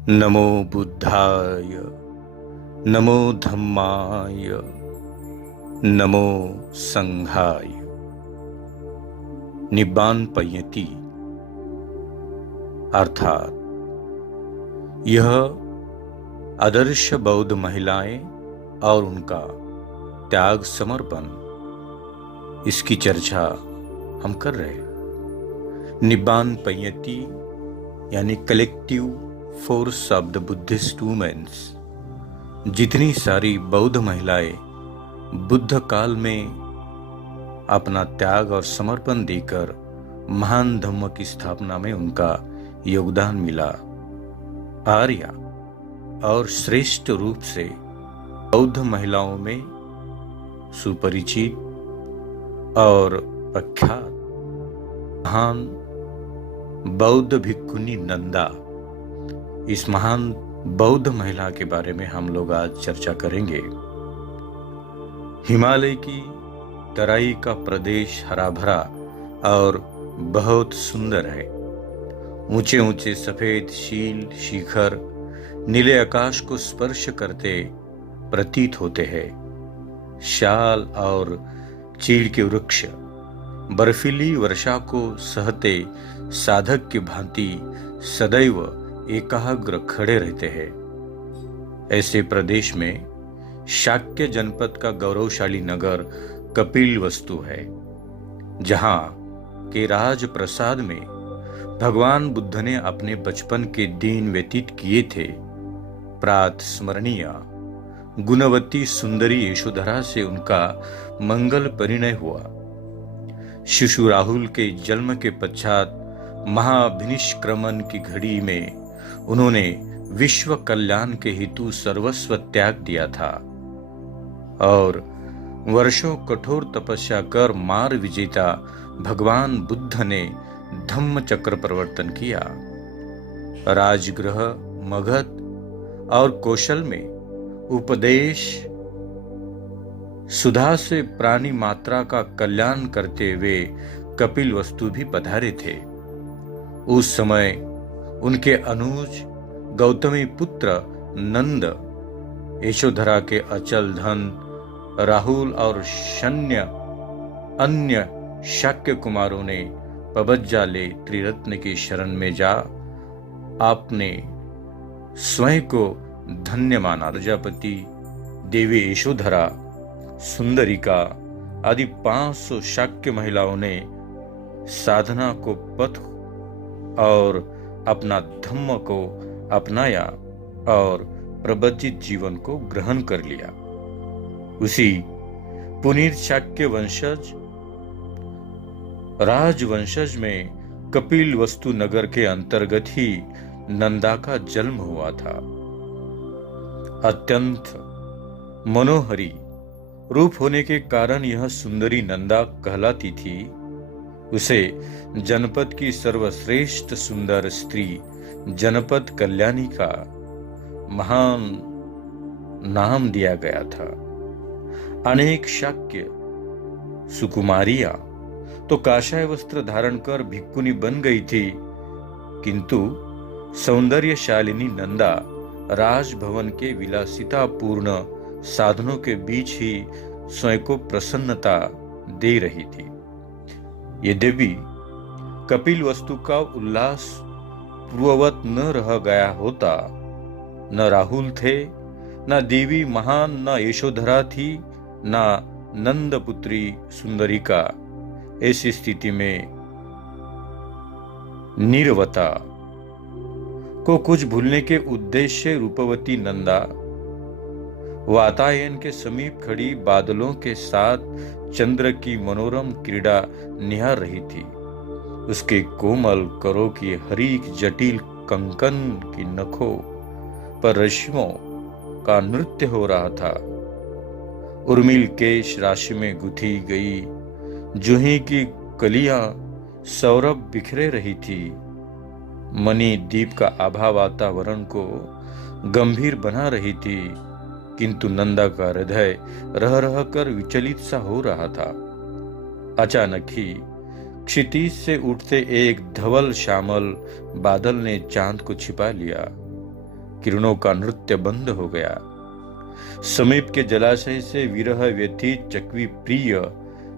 नमो बुद्धाय, नमो धम्माय, नमो संघाय। निब्बान पयति अर्थात यह आदर्श बौद्ध महिलाएं और उनका त्याग समर्पण, इसकी चर्चा हम कर रहे हैं। निब्बान पयति यानी collective force of the Buddhist women's. जितनी सारी बौद्ध महिलाएं बुद्ध काल में अपना त्याग और समर्पण देकर महान धम्म की स्थापना में उनका योगदान मिला, आर्य और श्रेष्ठ रूप से बौद्ध महिलाओं में सुपरिचित और प्रख्यात महान बौद्ध भिक्खुनी नंदा, इस महान बौद्ध महिला के बारे में हम लोग आज चर्चा करेंगे। हिमालय की तराई का प्रदेश हरा भरा और बहुत सुंदर है। ऊंचे ऊंचे सफेद शील शिखर नीले आकाश को स्पर्श करते प्रतीत होते हैं। शाल और चीड़ के वृक्ष बर्फीली वर्षा को सहते साधक की भांति सदैव एकाग्र खड़े रहते हैं। ऐसे प्रदेश में शाक्य जनपद का गौरवशाली नगर कपिलवस्तु है, जहां के राज प्रसाद में भगवान बुद्ध ने अपने बचपन के दिन व्यतीत किए थे। प्रात स्मरणीय गुणवती सुंदरी यशोधरा से उनका मंगल परिणय हुआ। शिशु राहुल के जन्म के पश्चात महाभिनिष्क्रमण की घड़ी में उन्होंने विश्व कल्याण के हेतु सर्वस्व त्याग दिया था और वर्षों कठोर तपस्या कर मार विजेता भगवान बुद्ध ने धम्म चक्र प्रवर्तन किया। राजगृह मगध और कौशल में उपदेश सुधा से प्राणी मात्रा का कल्याण करते हुए कपिलवस्तु भी पधारे थे। उस समय उनके अनुज गौतमी पुत्र नंद यशोधरा के अचल धन राहुल और अन्य शाक्य कुमारों ने पबज्जा ले त्रिरत्न की शरण में जा आपने स्वयं को धन्य माना। प्रजापति देवी यशोधरा, सुंदरिका आदि 500 शाक्य महिलाओं ने साधना को पथ और अपना धम्म को अपनाया और प्रबंधित जीवन को ग्रहण कर लिया। उसी पुनीत शाक्य वंशज राजवंशज में कपिलवस्तु नगर के अंतर्गत ही नंदा का जन्म हुआ था। अत्यंत मनोहरी रूप होने के कारण यह सुंदरी नंदा कहलाती थी। उसे जनपद की सर्वश्रेष्ठ सुंदर स्त्री जनपद कल्याणी का महान नाम दिया गया था। अनेक शाक्य सुकुमारियां तो काषाय वस्त्र धारण कर भिक्खुनी बन गई थी, किंतु सौंदर्यशालिनी नंदा राजभवन के विलासितापूर्ण साधनों के बीच ही स्वयं को प्रसन्नता दे रही थी। यद्यपि कपिलवस्तु का उल्लास पूर्ववत न रह गया होता, न राहुल थे, न देवी महान, न यशोधरा थी, न नंद पुत्री सुंदरिका। ऐसी स्थिति में नीरवता को कुछ भूलने के उद्देश्य रूपवती नंदा वातायन के समीप खड़ी बादलों के साथ चंद्र की मनोरम क्रीड़ा निहार रही थी। उसके कोमल करों की हरीक जटिल कंकन की नखों पर रश्मियों का नृत्य हो रहा था। उर्मिल केश राशि में गुथी गई जूही की कलियां सौरभ बिखरे रही थी। मणि दीप का आभा वातावरण को गंभीर बना रही थी, किंतु नंदा का हृदय रह रह कर विचलित सा हो रहा था। अचानक ही क्षितिज से उठते एक धवल श्यामल बादल ने चांद को छिपा लिया। किरणों का नृत्य बंद हो गया। समीप के जलाशय से विरह व्यथित चकवी प्रिय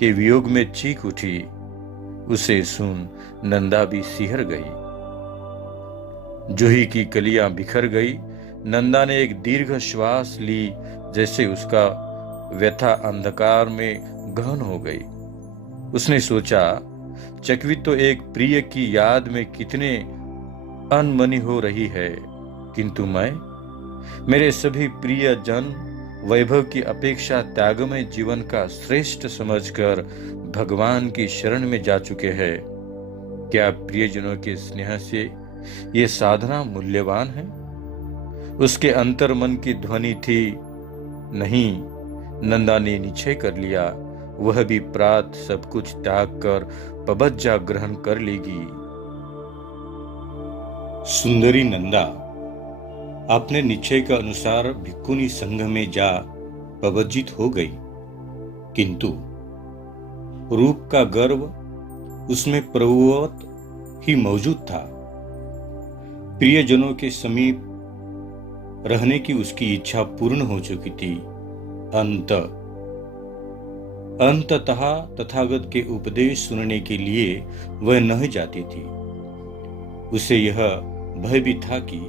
के वियोग में चीख उठी। उसे सुन नंदा भी सिहर गई। जूही की कलियां बिखर गई। नंदा ने एक दीर्घ श्वास ली, जैसे उसका व्यथा अंधकार में गहन हो गई। उसने सोचा, चकवी तो एक प्रिय की याद में कितने अनमनी हो रही है, किंतु मैं, मेरे सभी प्रिय जन वैभव की अपेक्षा त्यागमय जीवन का श्रेष्ठ समझकर भगवान की शरण में जा चुके हैं। क्या प्रियजनों के स्नेह से ये साधना मूल्यवान है? उसके अंतर मन की ध्वनि थी। नहीं, नंदा ने निश्चय कर लिया, वह भी प्रात सब कुछ त्याग कर पबज्जा ग्रहण कर लेगी। सुंदरी नंदा अपने निश्चय के अनुसार भिक्खुनी संघ में जा पबज्जित हो गई, किंतु रूप का गर्व उसमें प्रभुवत ही मौजूद था। प्रियजनों के समीप रहने की उसकी इच्छा पूर्ण हो चुकी थी। अंततः तथागत के उपदेश सुनने के लिए वह नहीं जाती थी। उसे यह भय भी था कि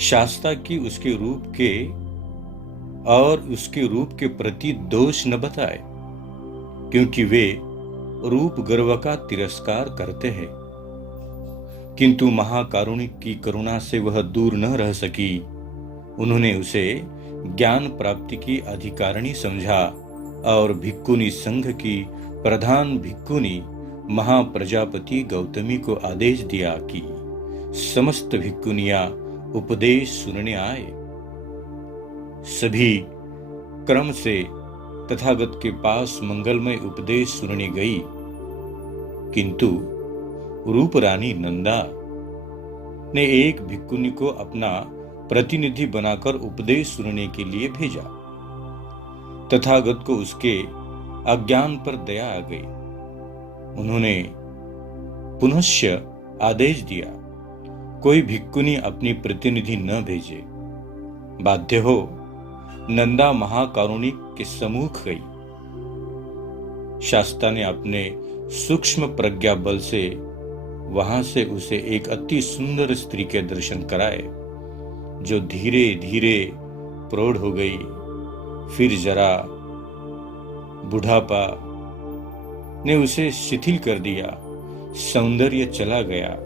शास्ता की उसके रूप के प्रति दोष न बताए, क्योंकि वे रूप गर्व का तिरस्कार करते हैं। किंतु महाकारुणिक की करुणा से वह दूर न रह सकी। उन्होंने उसे ज्ञान प्राप्ति की अधिकारिणी समझा और भिक्खुनी संघ की प्रधान भिक्खुनी महाप्रजापति गौतमी को आदेश दिया कि समस्त भिक्खुनियां उपदेश सुनने आए। सभी क्रम से तथागत के पास मंगलमय उपदेश सुनने गई, किंतु रूप रानी नंदा ने एक भिक्खुनी को अपना प्रतिनिधि बनाकर उपदेश सुनने के लिए भेजा। तथागत को उसके अज्ञान पर दया आ गई। उन्होंने पुनश्च आदेश दिया, कोई भिक्खुनी अपनी प्रतिनिधि न भेजे। बाध्य हो नंदा महाकारुणिक के सम्मुख गई। शास्ता ने अपने सूक्ष्म प्रज्ञा बल से वहां से उसे एक अति सुंदर स्त्री के दर्शन कराए, जो धीरे धीरे प्रौढ़ हो गई। फिर जरा बुढ़ापा ने उसे शिथिल कर दिया। सौंदर्य चला गया,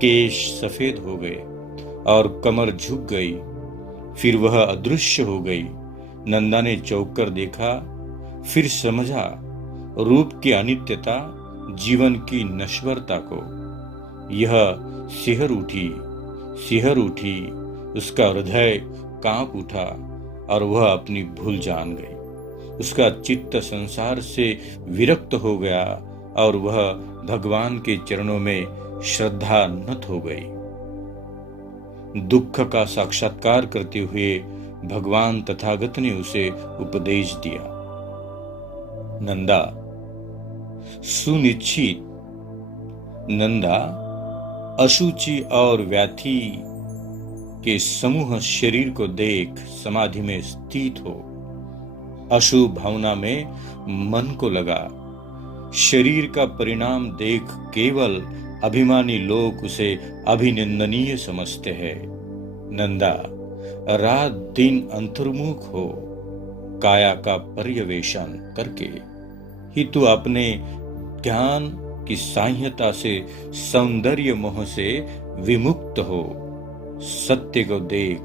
केश सफेद हो गए और कमर झुक गई। फिर वह अदृश्य हो गई। नंदा ने चौंक कर देखा, फिर समझा रूप की अनित्यता, जीवन की नश्वरता को। यह सिहर उठी, उसका हृदय कांप उठा और वह अपनी भूल जान गई। उसका चित्त संसार से विरक्त हो गया और वह भगवान के चरणों में श्रद्धान्वित हो गई। दुख का साक्षात्कार करते हुए भगवान तथागत ने उसे उपदेश दिया। नंदा सुनिश्चित, नंदा अशुचि और व्याधि के समूह शरीर को देख समाधि में स्थित हो। अशुभ भावना में मन को लगा। शरीर का परिणाम देख केवल अभिमानी लोग उसे अभिनंदनीय समझते हैं। नंदा रात दिन अंतर्मुख हो, काया का पर्यवेक्षण करके ही तू अपने ज्ञान की साह्यता से सौंदर्य मोह से विमुक्त हो। सत्य को देख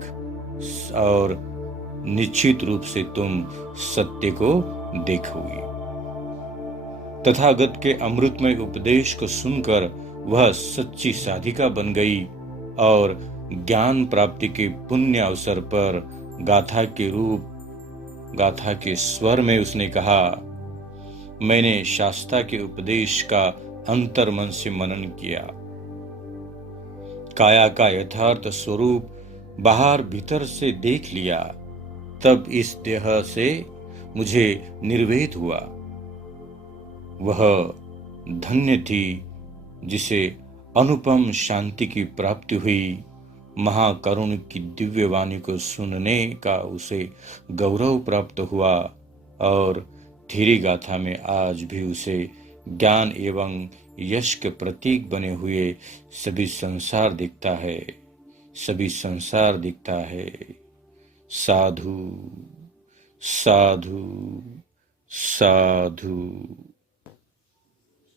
और निश्चित रूप से तुम सत्य को देखोगे। तथागत के अमृतमय उपदेश को सुनकर वह सच्ची साधिका बन गई और ज्ञान प्राप्ति के पुण्य अवसर पर गाथा के स्वर में उसने कहा, मैंने शास्ता के उपदेश का अंतर्मन से मनन किया। काया का यथार्थ स्वरूप बाहर भीतर से देख लिया। तब इस देह से मुझे निर्वेद हुआ। वह धन्य थी जिसे अनुपम शांति की प्राप्ति हुई। महाकरुण की दिव्य वाणी को सुनने का उसे गौरव प्राप्त हुआ और धीरी गाथा में आज भी उसे ज्ञान एवं यश के प्रतीक बने हुए सभी संसार दिखता है, सभी संसार दिखता है। साधु साधु साधु।